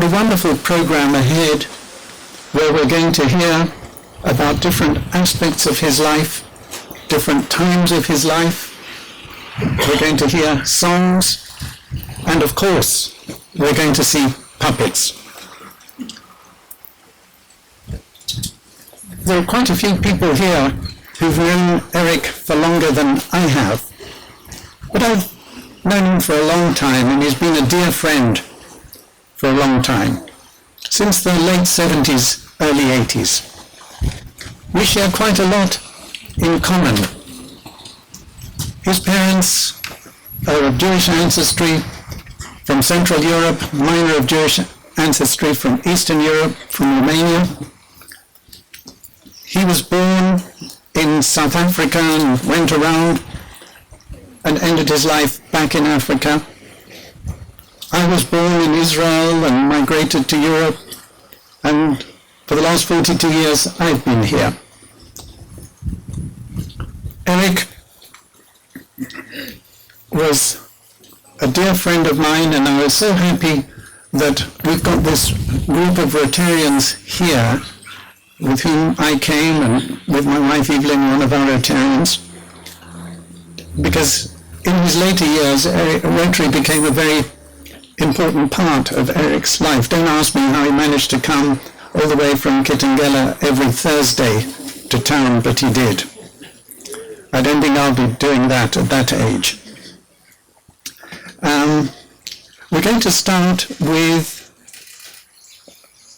got a wonderful program ahead where we're going to hear about different aspects of his life, different times of his life. We're going to hear songs, and of course, we're going to see puppets. There are quite a few people here who've known Eric for longer than I have, but I've known him for a long time, and he's been a dear friend for a long time, since the late 70s, early 80s. We share quite a lot in common. His parents are of Jewish ancestry from Central Europe, mine are of Jewish ancestry from Eastern Europe, from Romania. He was born in South Africa and went around and ended his life back in Africa. I was born in Israel and migrated to Europe, and for the last 42 years I've been here. Eric was a dear friend of mine, and I was so happy that we've got this group of Rotarians here with whom I came, and with my wife Evelyn, one of our Rotarians, because in his later years Rotary became a very important part of Eric's life. Don't ask me how he managed to come all the way from Kitengela every Thursday to town, but he did. I don't think I'll be doing that at that age. We're going to start with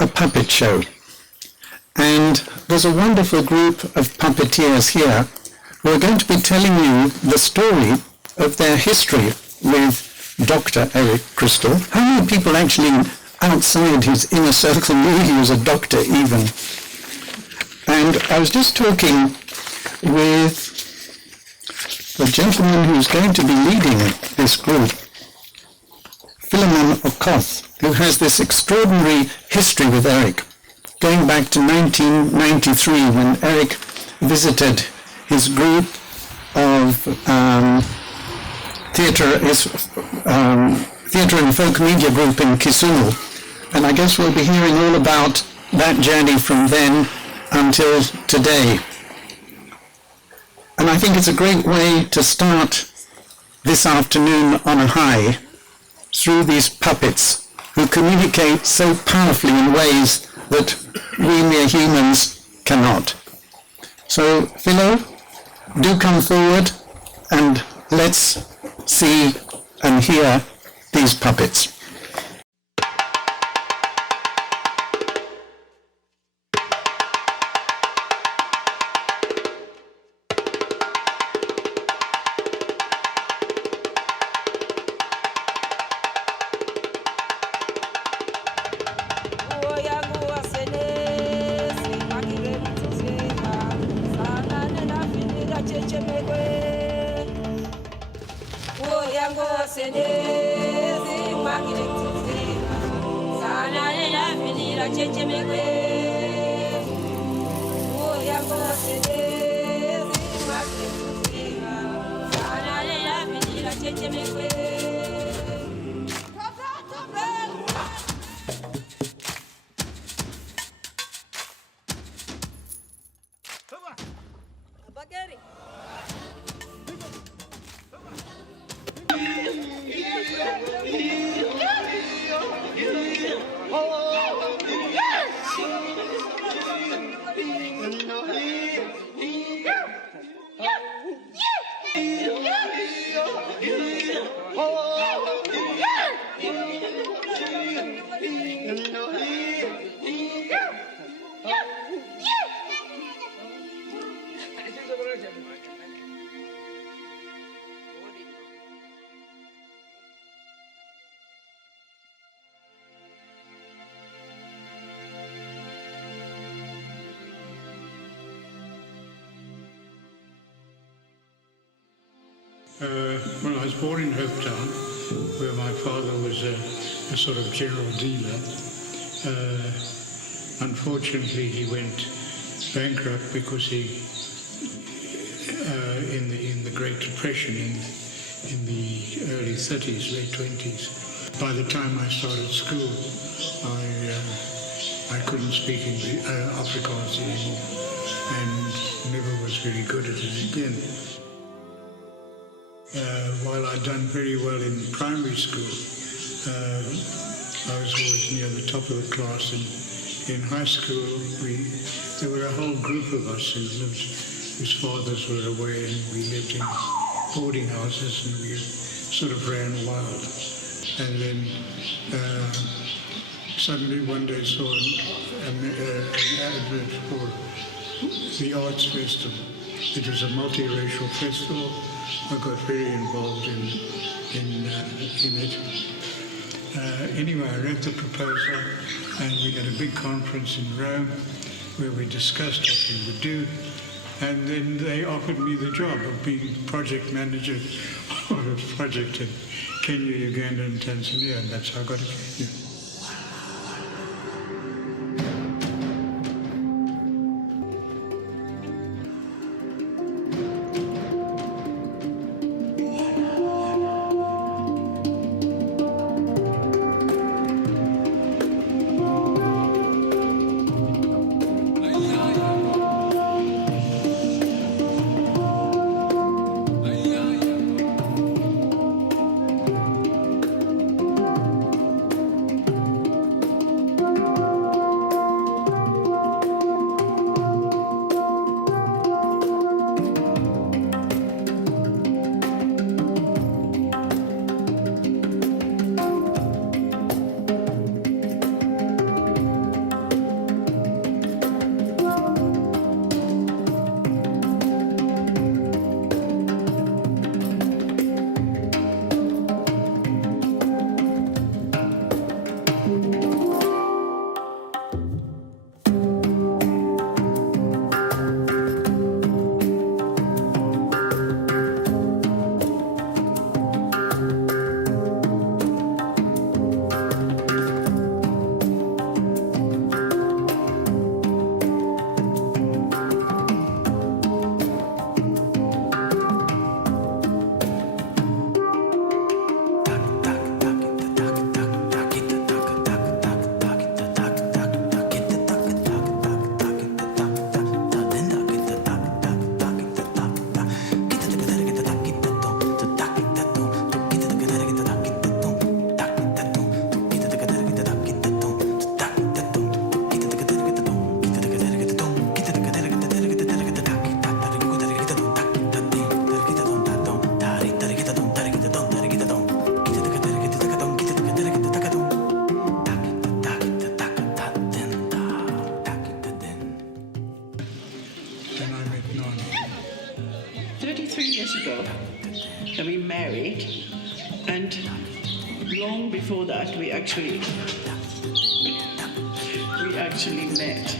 a puppet show. And there's a wonderful group of puppeteers here who are going to be telling you the story of their history with Dr. Erick Krystall. How many people actually outside his inner circle knew he was a doctor even? And I was just talking with the gentleman who's going to be leading this group, Philemon Okoth, who has this extraordinary history with Eric, going back to 1993 when Eric visited his group of theatre and folk media group in Kisumu. And I guess we'll be hearing all about that journey from then until today. And I think it's a great way to start this afternoon on a high through these puppets who communicate so powerfully in ways that we mere humans cannot. So, Philo, do come forward and let's see and hear these puppets. Well, I was born in Hopetown, where my father was a sort of general dealer. Unfortunately, he went bankrupt because he, in the Great Depression in the early 30s, late 20s, By the time I started school, I couldn't speak Afrikaans anymore, and never was very good at it again. While I'd done very well in primary school, I was always near the top of the class, and in high school there were a whole group of us whose fathers were away, and we lived in boarding houses, and we sort of ran wild. And then suddenly one day saw an advert for the Arts Festival. It was a multiracial festival. I got very involved in it. Anyway, I wrote the proposal, and we had a big conference in Rome where we discussed what we would do. And then they offered me the job of being project manager of a project in Kenya, Uganda, and Tanzania, and that's how I got to Kenya. We married, and long before that we actually met.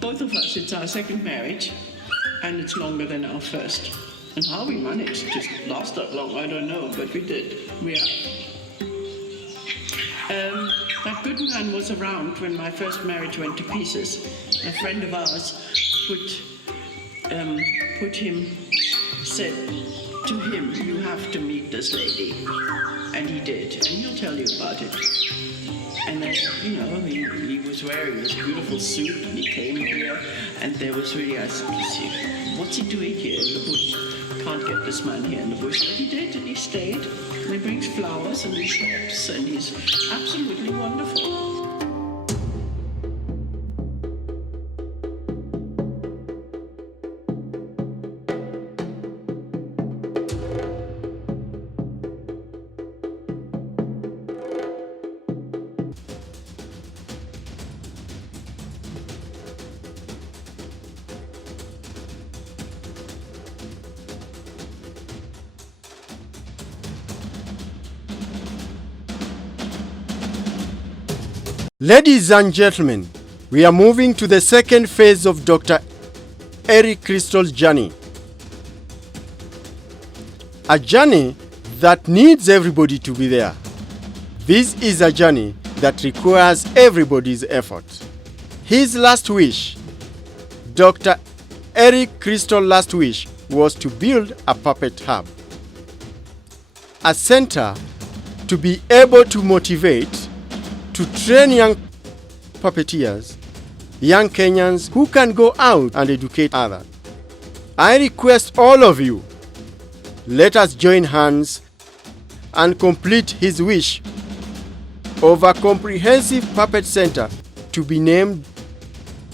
Both of us, it's our second marriage, and it's longer than our first. And how we managed to last that long, I don't know, but we did. That good man was around when my first marriage went to pieces. A friend of ours said to him, "You have to meet this lady." And he did, and he'll tell you about it. And then, he was wearing this beautiful suit, and he came here, and there was really, I said, "What's he doing here in the bush? Can't get this man here in the bush." But he did, and he stayed, and he brings flowers, and he shops, and he's absolutely wonderful. Ladies and gentlemen, We are moving to the second phase of Dr. Erick Krystall's journey. A journey that needs everybody to be there. This is a journey that requires everybody's effort. His last wish, Dr. Erick Krystall's last wish, was to build a puppet hub. A center to be able to motivate, to train young puppeteers, young Kenyans who can go out and educate others. I request all of you, let us join hands and complete his wish of a comprehensive puppet center to be named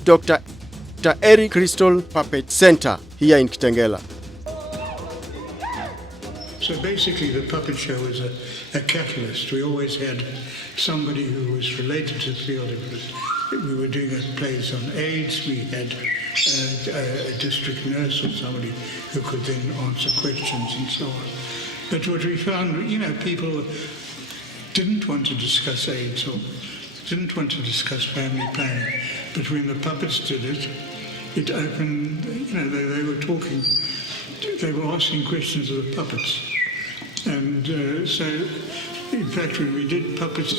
Dr. Erick Krystall Puppet Center here in Kitengela. So basically the puppet show was a catalyst. We always had somebody who was related to the field. We were doing plays on AIDS. We had a district nurse or somebody who could then answer questions and so on. But what we found, people didn't want to discuss AIDS or didn't want to discuss family planning. But when the puppets did it, it opened, they were talking, they were asking questions of the puppets. And so, in fact, when we did puppets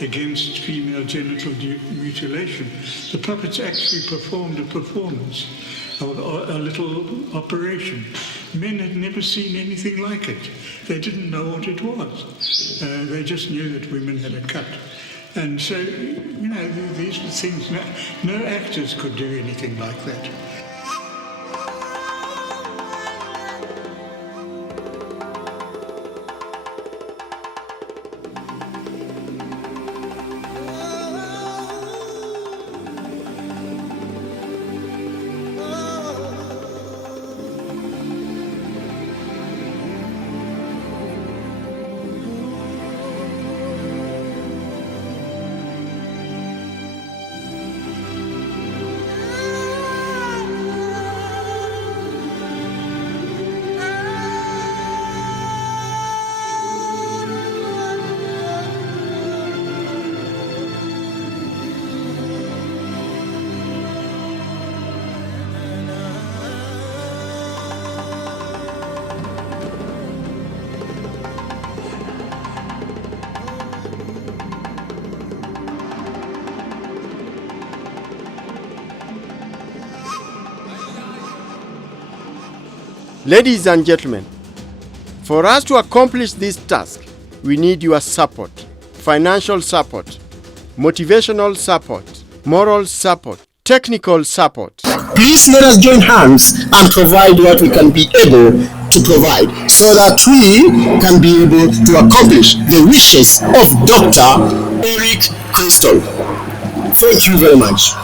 against female genital mutilation, the puppets actually performed a performance of a little operation. Men had never seen anything like it. They didn't know what it was. They just knew that women had a cut. And so, these were things, no actors could do anything like that. Ladies and gentlemen, for us to accomplish this task, we need your support, financial support, motivational support, moral support, technical support. Please let us join hands and provide what we can be able to provide so that we can be able to accomplish the wishes of Dr. Erick Krystall. Thank you very much.